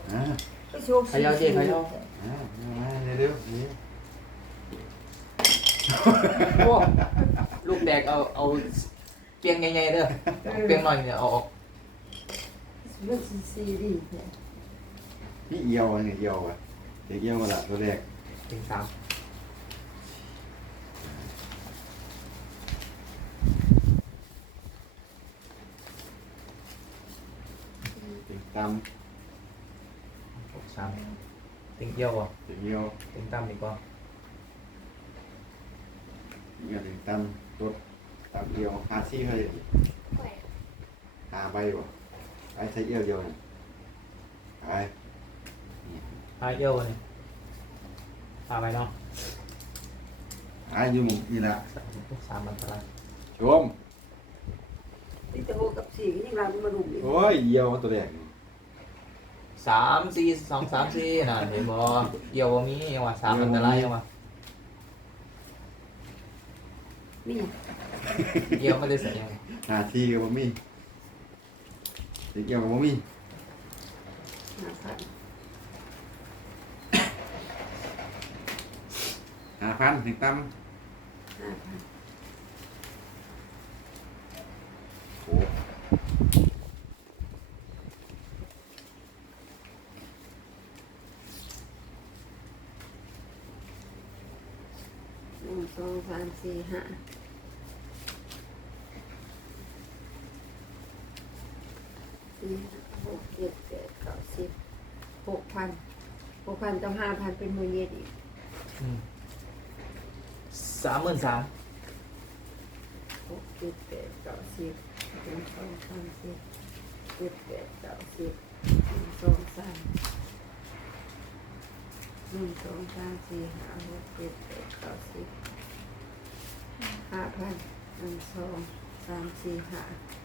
ไปโชคขยาวเจ๊ขยาวเร็วโอ้ลูกแตกเอาเปียงใหญ่ๆเด้อเปียงหน่อยเนี่ยเอาออกเรื่องซีรีส์เนี่ยนี่เอียวเนี่ยเอียวอ่ะเด็กเอียวมาละตัวแรกถึงสามเด็กตหกสามถึงเยี่ยวอ่ะำเด็กเอียวถึงต่ำดีกว่าเนี่ยเด็กตำตัวตำเอียวหาซี่เขาเลยหาใบบ่ไปใช้เอียวเดียวเนี่ยไปพาเยี่ยวเลยพาไปเนาะอยู่หมู่นี่ละสามอันตรายชมที่จะโหกับสี่ยังเรามาดูอีกโอ้ยเอียวตัวแรกสามสี่สองสามสี่น่ะเห็นบ่เยี่ยวบ่มียังวะสามอันตรายยังวะนี่เยี่ยวไม่ได้ใส่ยังหาซี่กับบ่มีเด็กเอียวกับบ่มี 5,000ถึงตำโอ้ 1 2 3 4 5 6 7 8 9 10 6,000 6,000ต้อง5,000เป็นมือเย็นอีก 33,000 6 7 8 9 10 1 2 3 4 7 8 9 10 1 2 3 1 2 3 4 5 6 7 8 9 10 5,000 1 2 3 4 5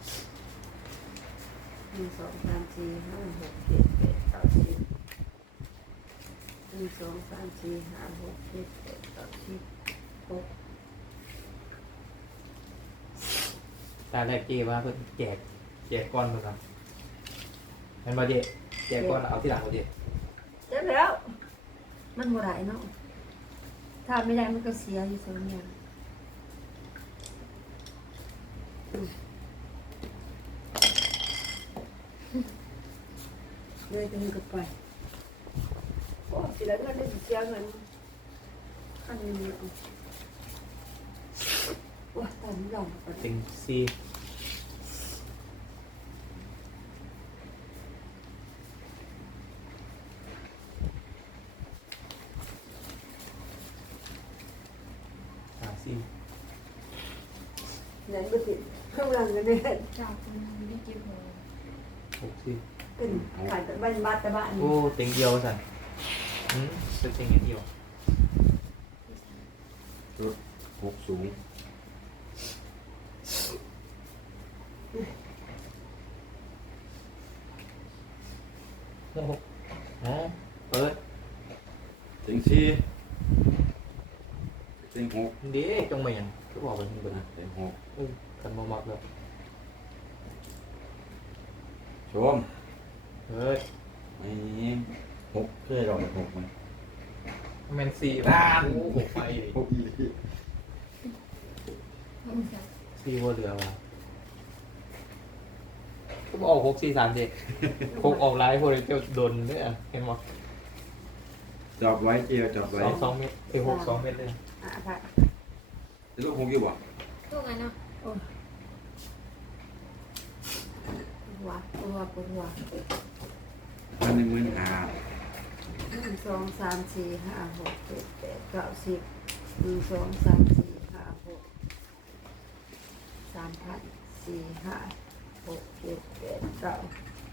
1 2 3 4 5 6 7 8 9 10 1 2 3 4 5 6 7 8 9 10 6 ตาแรกเจ๊ว่าเพิ่นแจกก้อนเพิ่นครับเห็นบ่เจ๊แจกก้อนเอาที่หลังบ่เจ๊เจ็บแล้ว มันบ่ได้เนาะถ้าไม่ได้มันก็เสียอยู่สองอย่างเลยจะมีกับไปโอ้สิแล้วเงินได้สิเสียเงินขั้นนี้เอาว้าตอนนี้ลองไปติงสี่ สี่ไหนก็ติดข้างหลังกันเนี่ยจากคนที่เก็บหัวหกสี่เป็นขายแต่บ้านบ้านแต่บ้านโอ้เต็งเดียวสั่นเป็นเต็งอย่างเดียวหกสูงหกอ๋อเปิดถึงสี่ถึงหกเด้จงมาอย่างก็บอกไปเบิ่งถึงหกกันบ่มักแล้วชมเฮ้ยไม่หกเคยลองหกมันแมนซีบ้านโอ้หกไปหกอีซีว่าเหลือวะก็บอกหกสี่สามเจ็ดหกออกไลน์พวกนี้จะโดนด้วยอ่ะเห็นมั้ยจอบไว้เจียวจอบไว้ 2 เมตรหก2 เมตรเลยผักจะลูกหกอยู่บ่ตู้ไงเนาะหัวหัวอัน15,000 1 2 3 4 5 6 7 8 9 10 1 2 3 4 5 6 3,000 4 5 6 7 8 9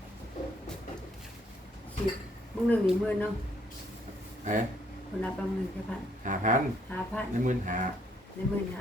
10มึงหนึ่งหมื่นเนาะเอ๊ะคนนับประมาณแค่พัน 5,000 5,000 ใน15,000 ในหมื่นหา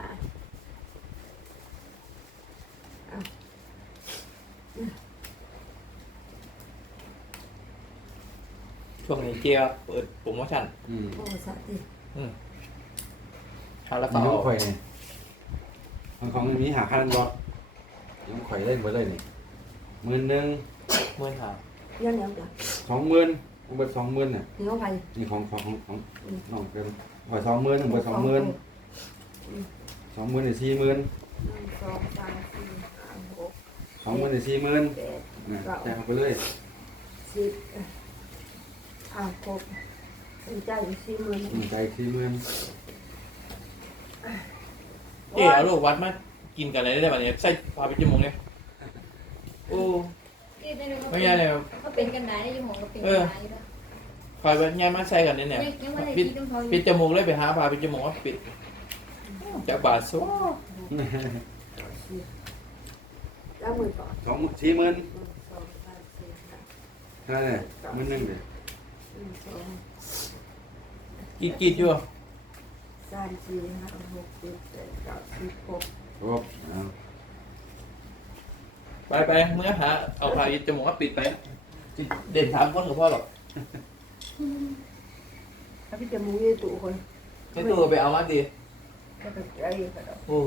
ช่วงนี้เจียเปิดโปรโมชั่นโอ้สาธิตเอาละมีต่อลูกข่อยนี่ของมี5,000บ่ยังข่อยเล่นบ่เลยนี่10,000 เมื่อหาย้อนย้ำจ้ะ 20,000 ผมเบิด20,000น่ะนี่ของใครนี่ของน้องเกินขอ20,000ผมเบิด20,000 20,000ได้40,000 1 2 3 4 5 6 20,000ได้40,000 8 นะแจ้งไปเลย 10ครบเป็นใจอยู่40,000 ใจ40,000 เอ๋เอาลูกวัดมากินกันอะไรได้บ้างเนี่ยใส่พาไปจมูกเนี่ยโอ้ที่ในเรื่องไม่ใช่เลยเขาเป็นกันได้อยู่ห้องก็เป็นกันได้อยู่แล้วคอยแบบง่ายมาใส่กันเนี่ยยังไม่ได้ปิดกินต้องเขาปิดจมูกเลยไปหาพาปิดจมูกว่าปิดจะบาดซัวแล้วมือก่อน 40,000 1 2 3 4 5 เท่านั้นแหละมื้อนึงเด้ 1 2 กินอยู่ 3 4 5 6 7 8 9 10ครบครบเอาไปเมื่อหาเอาพาปิดจมูกว่าปิดไปเด่นถามคนกับพ่อหรอกถ้าพี่จะมูยี่ตู่คนในตัวไปเอามาดีก็จะใจกระดอกโอ้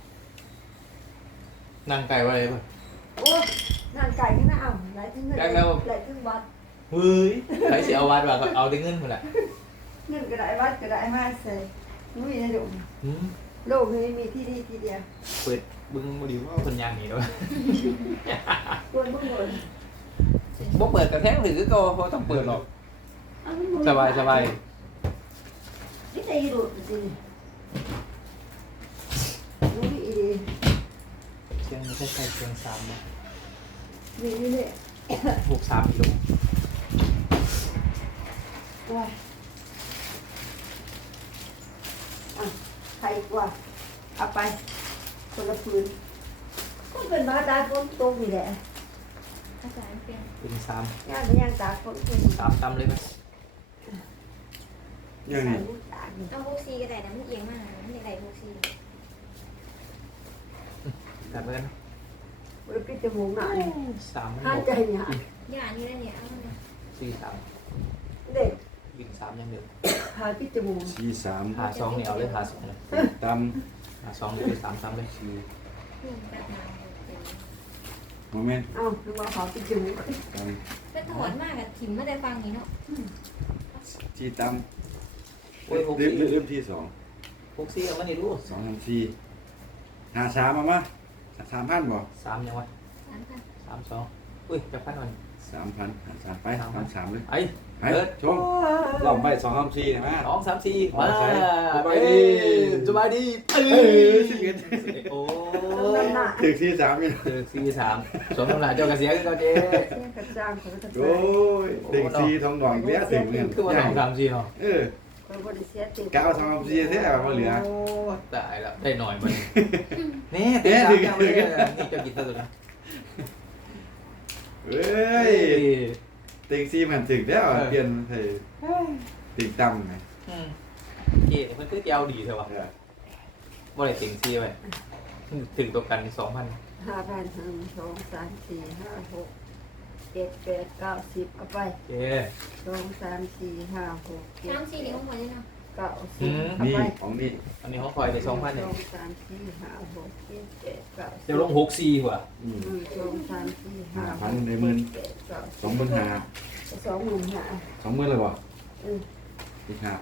นางไก่ว่าอะไรป่ะโอ้งานไก่ที่น่าเอาไหลถึงเงินไหลถึงวัดเฮ้ยใครเสียเอาวัดว่าเอาได้เงินหมดแหละเงินก็ได้วัดก็ได้มาเสยนุ่ยในโลกโลกนี้มีที่ดีที่เดียวเปิดบึ้งมาดิว่าคนยางหนีด้วยควรบุ้งบนบ่เปิดกระแทกหรือก็เขาต้องเปิดหรอกสบายนี่ใจดูดสินุ่ยอีเชียงไม่ใช่ใครเชียง3นะนี่เนี่ย 63กิโลว้าใครกว่าเอาไปคนละพื้นก็เป็นมาตาคนตรงนี่แหละอาจารย์เป็นเป็น3 งานเป็นยังตาคนตรง 3ตำเลยไหมอย่างนี้เอาพวกซีก็ได้นะมันเอียงมากมันใหญ่พวกซีตัดไปกันมันปิดจมูกหน่อย 3 ห้าใจเนี่ยย่านี่แล้วเนี่ยเอาเนี่ย 4 เด็ก 3วิ่ง3ยังเดิมหาปิดจมูก 43 หา2นี่เอาเลยหา2เลยตหา2เลย3 3เลยนุ่มแบบน้ำโมเมนต์เอ้านึกว่าหาปิดจมูกตำเป็นถอนมากอะถิ่มไม่ได้ฟังนี้เนาะำที่ตโอ้ยำเริ่มที่ 64เอามานี่รู้ 2 2 3 4 53มา3,000บ่ 3ยังวะ 32อุ้ยจะพันหน่อย 3,000 53ไป3เลยไอ้ไปชมรอบไป2 3 4นะ 2 3 4มาสบายดีสบายดี โอ้น้ำหนักถึงที่3นี่คือ4 3สมน้ำหนักเจ้ากระเสียก็เจ๊เส้นกระจ้างเขาจะโอ้ยถึง4ทองดองเนี้ยถึงเงินคือว่า2 3 4เนาะคนบริเสียติดก้าว2 3 4แท้มาเหลือโอ้ตายแล้วได้หน่อยมันนี่เต็ม3ยังเลยนี่จะกินตัวนี้เฮ้ยติง4มันถึงแล้วเปลี่ยนให้ติงต่ำไงเจ๊มันคือเจ้าดีเถอะวะบ่ได้ติ่ง4ไว้ถึงตัวกัน2,000 5,000 1 2 3 4 5 6 7 8 9 10เอาไปเจ๊ 2 3 4 5 6 น้ำซี 7 นี่ของมันเลยเนาะ 9 10เอานี่ไปของนี่อันนี้ของคอยใน2,000เนี่ย 2 3 4 5 6 7 8 9 เดี๋ยวลง64กว่า 1 2 3 4 5 5,000ในหมื่น 7 9 25,000 25,000 20,000เลยบ่อืมอีก 5,000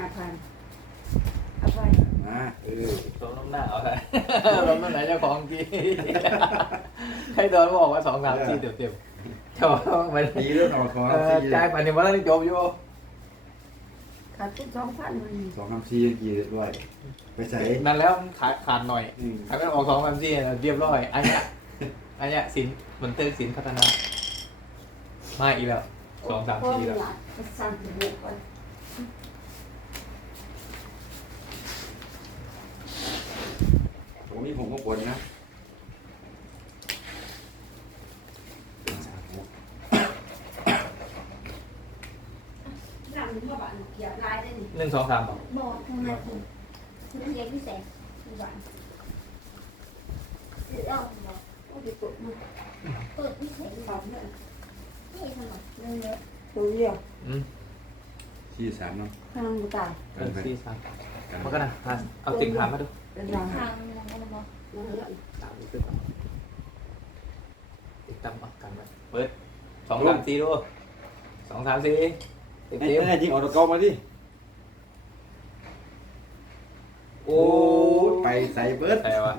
5,000เอาไปมาลงน้ำหน้าเอาไปลงน้ำไหนเจ้าของกี่ให้โดนบอกว่า2 3 4เต็มๆแต่ว่ามันดีเรื่องของ2 จ่ายไปนี่มันจบอยู่ขาดทุน2,000มัน 3 4ยังกี่ด้วยไปใส่นั่นแล้วขาดหน่อยถ้าไม่ออก2 3 4เรียบร้อยอันเนี้ยสินมันเติมสินพัฒนามาอีกแล้ว2 3 4แล้วสั่งบุกก่อนผมมีผมก็ปวดนะนั่งอยู่เมื่อวานเขียนลายได้นี่ 1 2 3บอกบอกทำไมคุณเรียนพิเศษทุกวันเดี๋ยวเอาก็ไปตรวจมันเปิดไม่ใช่สอบเนี่ยนี่ทำไมเรื่องเยอะตัวเดียว 43เนาะข้างกูตาย 4 3มันก็นะเอาติ่งขามาดูเป็นรังทางมองอะไรบ้างนั่นแหละ 3ขึ้นติดตั้มกันไว้เปิด2 3 4ดู 2 3 4เต็มไอ้เต็มไอ้ยิงออกตะกอมาดิโอ้ไปใส่เบิร์ดแต่ว่า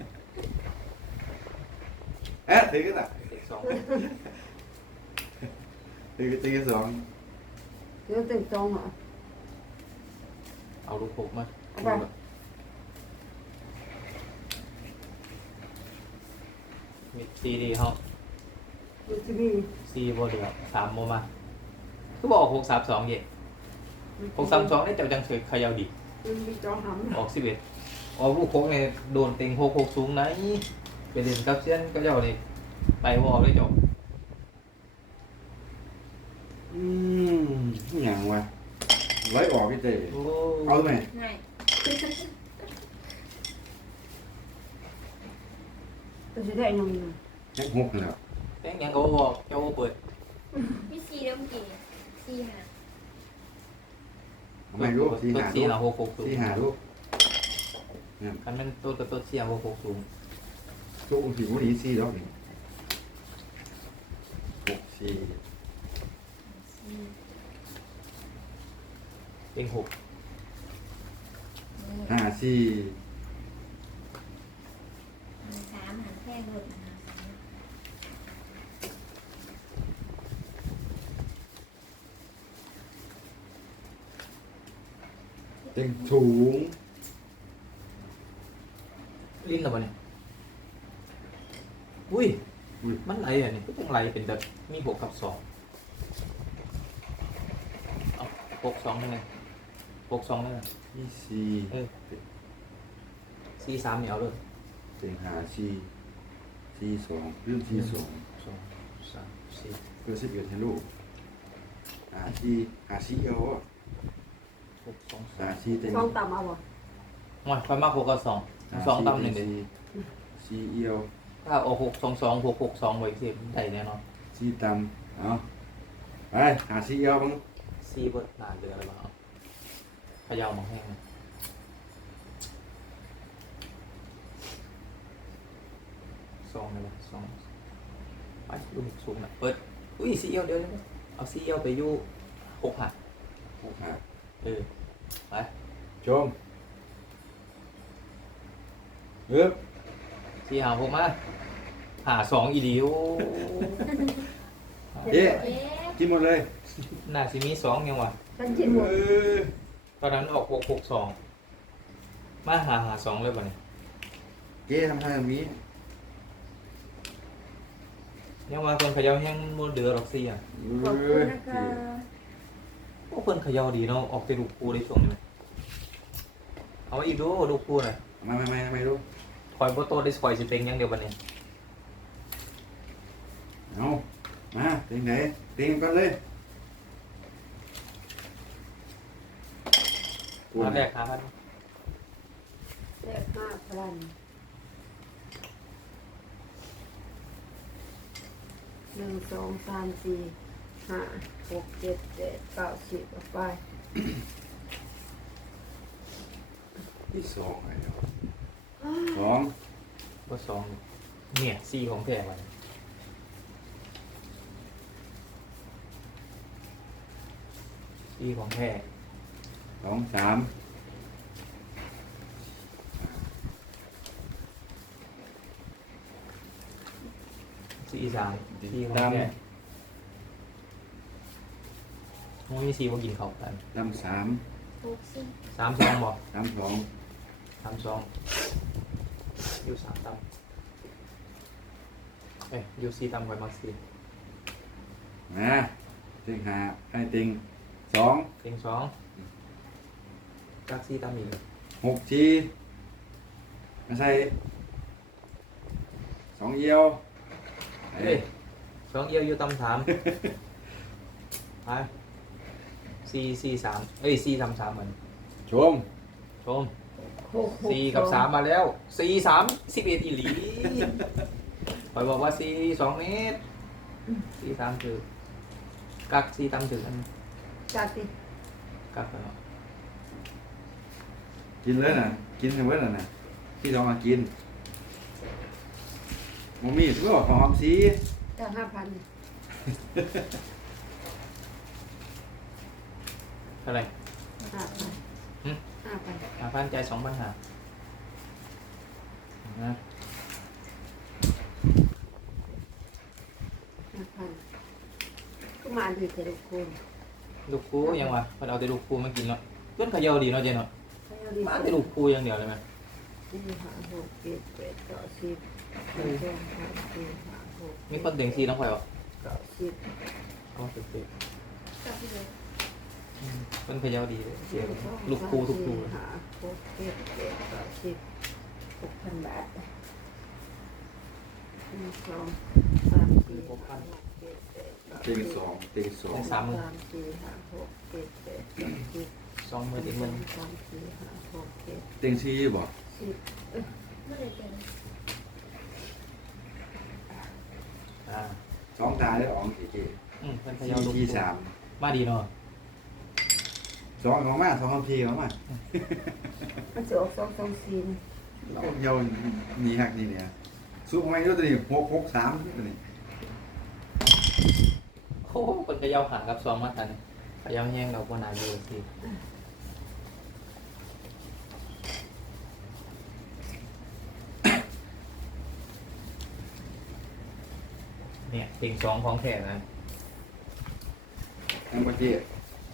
ถือกันอ่ะเด็กสองถือตีสองเดี๋ยวตึงตรงเหรอเอาลูกหกมาเอาไปมีซีดีเขาดูทีวีซีโบเดียว3โมมาคือบอก6 3 2เย่6 3 2ได้เจ้าจังเฉยขยาวดีมันมีจอหำออก11ออกลูกหกเนี่ยโดนเต็ง6 6สูงไหนไปเล่นกับเซียนก็เจ้านี่ไปวอลได้จบอย่างวะไว้ออกพี่เต้โอ้เอาไหมง่ายแต่จะได้ยังไงยังหกแล้วแม่งยังก็บอกเจ้าเปิดมีซีเริ่มกี่ซีหาไม่รู้สี่ตัวหาซีลูหาก 6 6สูงสี่หาลูกคันมันตัวกับตัวเสีย6 6สูงลูกสี่บุรีสี่แล้วนี่หกสี่ซีเต็ง6 ห้าสี่ 3หันแค่รถนะเต็งถุงลิ้นหรอวะเนี่ยอุ้ยมันไหลอ่ะนี่ก็ต้องไหลเป็นแบบมี6 กับ 2เอา6 2ยังไง6 2นั่นแหละยี่สี่ซี3เหนียวเลยเต็งหาสี่สี่สองเรื่องสี่สอง 2 3 4 เพื่อ11ให้ลูกหาสี่หาสี่เอาอ่ะ 6 2 หาสี่เต็งช่องต่ำเอาบ่ 3ว่าค่อยมาก6 กับ 2 2ต่ำหนึ่งเด็ดสี่เอียวถ้าเอา6 2 2 6 6 2ไว้เสียได้แน่นอนสี่ตำเอาไปหาสี่เอียวบ้างซีเบิร์ดนานเดือนอะไรบ้างเอาพะเยามาแห้ง2เลยป่ะ2ไปลูกสูงหน่อยเปิดอุ้ยซีเอลเดี๋ยวเอาซีเอลไปอยู่6 หัดหกหาเออไปชมเอ๊บซีหา6มาหา2อีดีโอเจ๊เอ๊ะกินหมดเลยน่าสิมี2ยังวะฉันกินหมดตอนนั้นออก6 6 2มาหา2เลยป่ะเนี่ยเจ๊ทำท่าอย่างนี้ยังว่าคนเขย่าแห้งมัวเดือดหรอกซีอ่ะขอบคุณนะคะโอ้เพิ่นเขย่าดีเนาะออกไปลูกคูได้ช่วงนี้เอามาอีกดูลูกคูน่ะไม่รู้คอยบ่โตได้คอยสิเป็นอยังเดียวบัดนี้เอามาเต็งไหนเต็งกันเลยมาแรกหาพันเลข5,000 1 2 3 4 5 6 7 8 9 10เอาไปที่สองไอ้เนาะสองบ่สองเนี่ยซีของแท้บัดนี้ซีของแท้สองสามซี3ซีของแท้มันมีซีบ่กินข้าวกันดำสาม 6ซี 3 2บ่ดำสอง 3 2อยู่3ต่ำเอ้ยอยู่4ต่ำกว่ามักซีนะเต็งหาไอ้เต็งสองเต็ง2กักซีต่ำอีกหกสี่ไม่ใช่สองเอียวเฮ้ย2เอียวอยู่ต่ำ3ไป4 3เอ้ย4 3 3เหมือนชมชม 6 4กับ3มาแล้ว4 3 11อีหลีคอยบอกว่า4 2เมตร4 3คือกัก4ต่ำถึงอันจัดสิกักแล้วเนาะกินเลยน่ะกินให้เบิดน่ะที่เรามากินมมี่ก็หอมสีจาก5,000 เท่าไหร่ 5,000 5,000 5,000จ่าย2,500นะก็มาดีแต่ละคนลูกคูยังวะมันเอาแต่ลูกคูมากินเนาะต้นเขยาวดีเนาะเจเนาะมาแต่ลูกคูอย่างเดียวเลยไหม 4 5 6 7 8 9 10 1 2 3 4 5 6 มีคนเต็งซีน้องข่อยวะ 9 10 เอาเต็งกับพี่เลยต้นเขยาวดีเลยเจียวลูกคูทุกคู 5 6 7 8 9 10 6,000 บาท1 2 3 4 5 6 7 8 9 เต็งสองเต็งสองได้3 มื้อ 3 4 5 6 7 8 9 10 2 มื้อเต็งมื้อ 3 4 5 6 7 เต็งสี่บ่ 10 ไม่ได้เป็นอ่าสองตาได้ออกเก๋ต้นเขๆยาวลูกที่คูสามมาดีเนาะสองของมาสองของพี่ของมามันจะออก2 2 4นะเราเยานี่หักนี่เนี่ยสู้ของมันด้วยตัวนี้6 6 3ตัวนี้โอ้คนเขยาวหากับ2มาทันเขยาวแห้งเราบนนาดูสิเนี่ยเต็ง2ของแท้นะทั้งประเทศ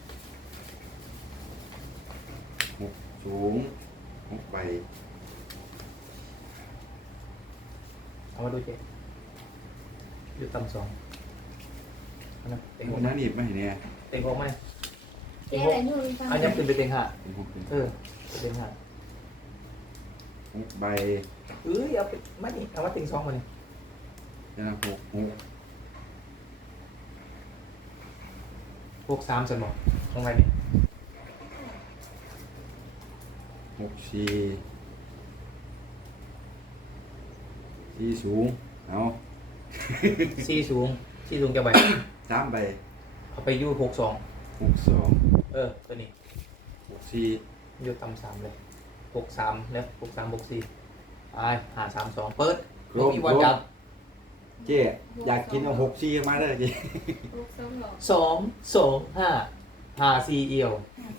หกสูง6 ใบเอามาดูเจ๊อยู่ต่ำ2นะเต็งค 6 นนั้นหนีบมาเห็นเนี่ยเต็ง6ไหมเจ๊อะไรนู่นฟังอันยังขึ้นไปเต็ง5 เป็น6เป็นเออไปเต็ง5 6 ใบเอ้ยเอาไปไม่ดิเอาว่าเต็ง2มาดินะ6 พวก3สมองตรงไหนนี่ 6 4 4สูงเอา 4สูง4สูงจะใบ 3 ใบเอาไปยู่62 6 2 เออตัวนี้ 6 4 อยู่ต่ำ3เลย63เนี่ย63 64ไปหา32เปิดครบมีวันจับเจ๊อยากกินเอา6 4มาได้เจ๊ลูกซ้อมหรอ 2 2 5 5 4เอียว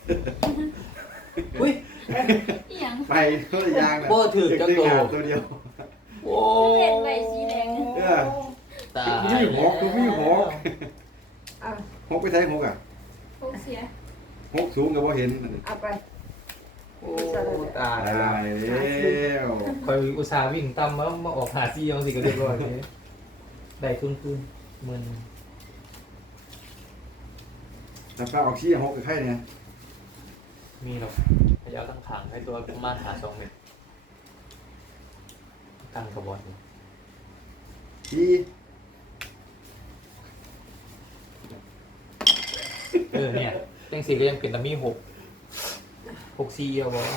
อุ้ยอีหยังไปก็ยางบ่ถือจังโตตัวเดียวโอ้เล่นใบสีแดงตายมีหกคือมีหกเอา 6ไปใช้6อ่ะพวกเสีย 6สูงก็บ่เห็นเอาไปโอ้ตายตายแล้วคอยอุตส่าห์วิ่งตามมาออกหาซีเอาสิก็เรียบร้อยเลยได้ทุนมึนแต่ฟ้าออกชี้6กับใครเนี่ยมีหรอกพยายามตั้งขังให้ตัวประมาณหา2 เมตรตั้งกระบอกอยู่ชี้เนี่ยเต็ง4ก็ยังเป็นแต่มี6 ซีเอียวบอกว่า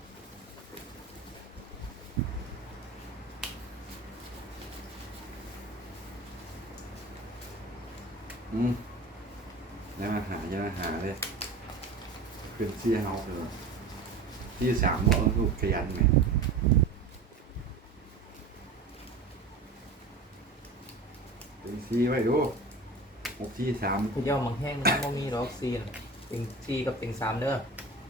ยังอาหารเลยเป็นชี้เฮาเลยชี้3บ่ลูกขยันแม่เป็นชี้ไว้ดู6ชี้3 พยายามมังแห้งนะมันมีหรอกซีนเต็ง4กับเต็ง3เด้อ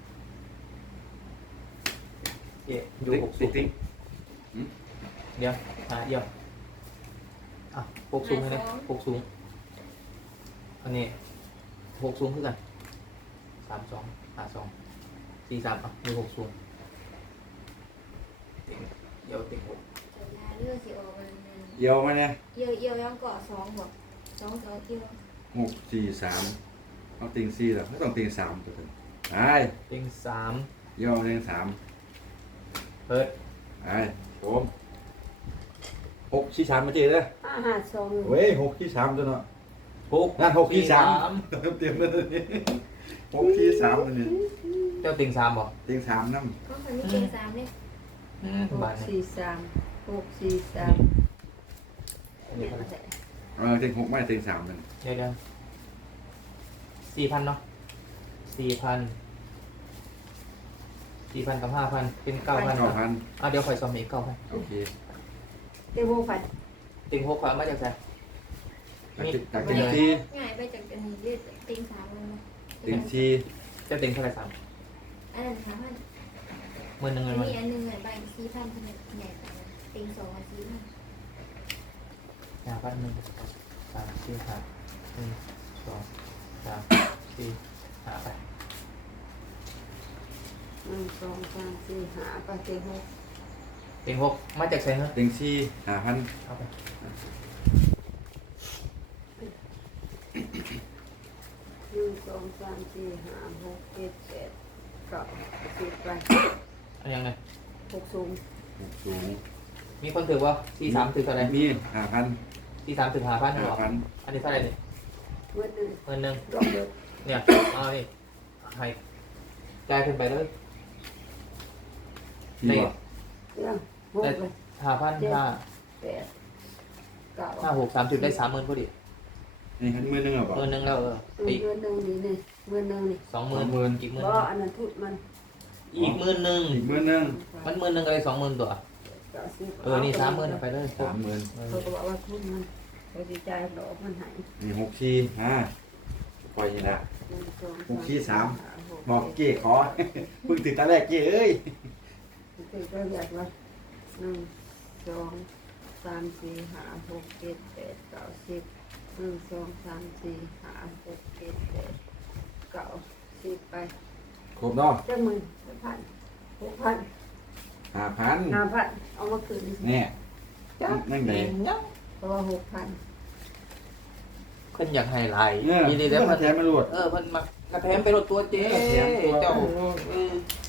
เจ๊อยู่6 สูงติ๊กเดี๋ยวหาเดียวอ่ะ6 สูงให้นะ6 สูงอันนี้6 สูงคือกัน32 52 43อ่ะมี6 สูงเต็งเดี๋ยวเต็ง6 จะยาเลือดสิออกมันเดียวมาเนี่ยเอียวเอียวยังเกาะ2หัว2เอียว 6 4 3เอาติง4แล้วไม่ต้องติง3ตัวเดียวไปเต็ง3 เดียวติง3 เปิดไปผม6ชี้3มาเจ๊เลย 5 5 2 เว้ย6ชี้3ตัวเนาะ 6 นั่น6ชี้3เตรียมเลย6ชี้3ตัวนี้เจ้าเต็ง3บ่ติง3น้ก็คนนี้เป็น3เนี่ยบ้าน 6 นี้ 4 3 6 4 3 อันนี้เท่าไหร่ำติง6ไม่ติง3มันเดี๋ยว4,000เนาะ4,000กับ 5,000 เป็น 9,000 9,000 เดี๋ยวคอยซ่อมอีก 9,000 โอเคเต็มวงฟันติง6ขวามาจากไหนจากติง4 ง่ายไปจากอันนี้เลือดติ้ง3เลยติง4 จะเต็งเท่าไหร่สามอันนั้น3,000 หมื่นหนึ่งอัเงินนมันนี้อันหนึงเลยใบ4,000ขนาดใหญ่กว่านั้นเต็ง2กับ4,000 5,000หนึ่งสามสี่ห้าหนึ่งสองสามสี่ห้าไป 1 2 3 4 5ไปเต็งหกเต็งหกมาจากไซน์เหรอเต็งซี่5,000 เอาไป 1 2 3 4 5 6 7 8 9 10ไปอันยังไง 6สูงสูงมีคนถือว่าสี่สามถือเท่าไหร่มี5,000 สี่สามถือ5,000เหรอ 5,000 อันนี้เท่าไหร่เนี่ยเมื่อหนึ่งหมื่นหนึ่งรอบเดิมเนี่ยเอานี่ให้จ่ายขึ้นไปเลยนี่บ่ยังหกเลย 5,000 แปดเก้า 5 6 30ได้30,000พอดีนี่หันมือหนึงอ่ะบ่หมื่นหนึ่งแล้วอีกเมื่อหนึ่งนี่นี่เมื่อหนึ่งนี่ 20,000อีกหมื่นเพราะอันนั้นทุดมันอีกหมื่นหนึ่งอีกมือหนึงมันหมื่นหนึ่งก็เลย20,000ตัวนี่30,000เอาไปเลย 30,000 เขาก็บอกว่าทุนมันเขาดีใจดอกมันหายนี่6ซี่ปล่อยนี่ละหนึ่งสองหกสี่สามห้หบอกเก้ขอ เพิ่งตื่นตาแรกเก้เอ้ยเจ็ดก็อยากว่าหนึ่งสองสามสี่ห้าหกเจ็ดแปดเก้าสิบหนึ่งสองสามสี่ห้าหกเจ็ดแปดเก้าสิบไปครบเนาะเจ้ามือพัน6,000 5,000 5,000เอามาคืนแน่จ้ะนั่งไหนเพราะว่า6,000 เพิ่นอยากให้หลายเนี่ยมีดีแล้แล้ว วมาเพิ่นแถมมาลวดเพิ่นมากระแถมไปรถตัวเจ๊กระแถมตัวเจ้าโอ้โหเออ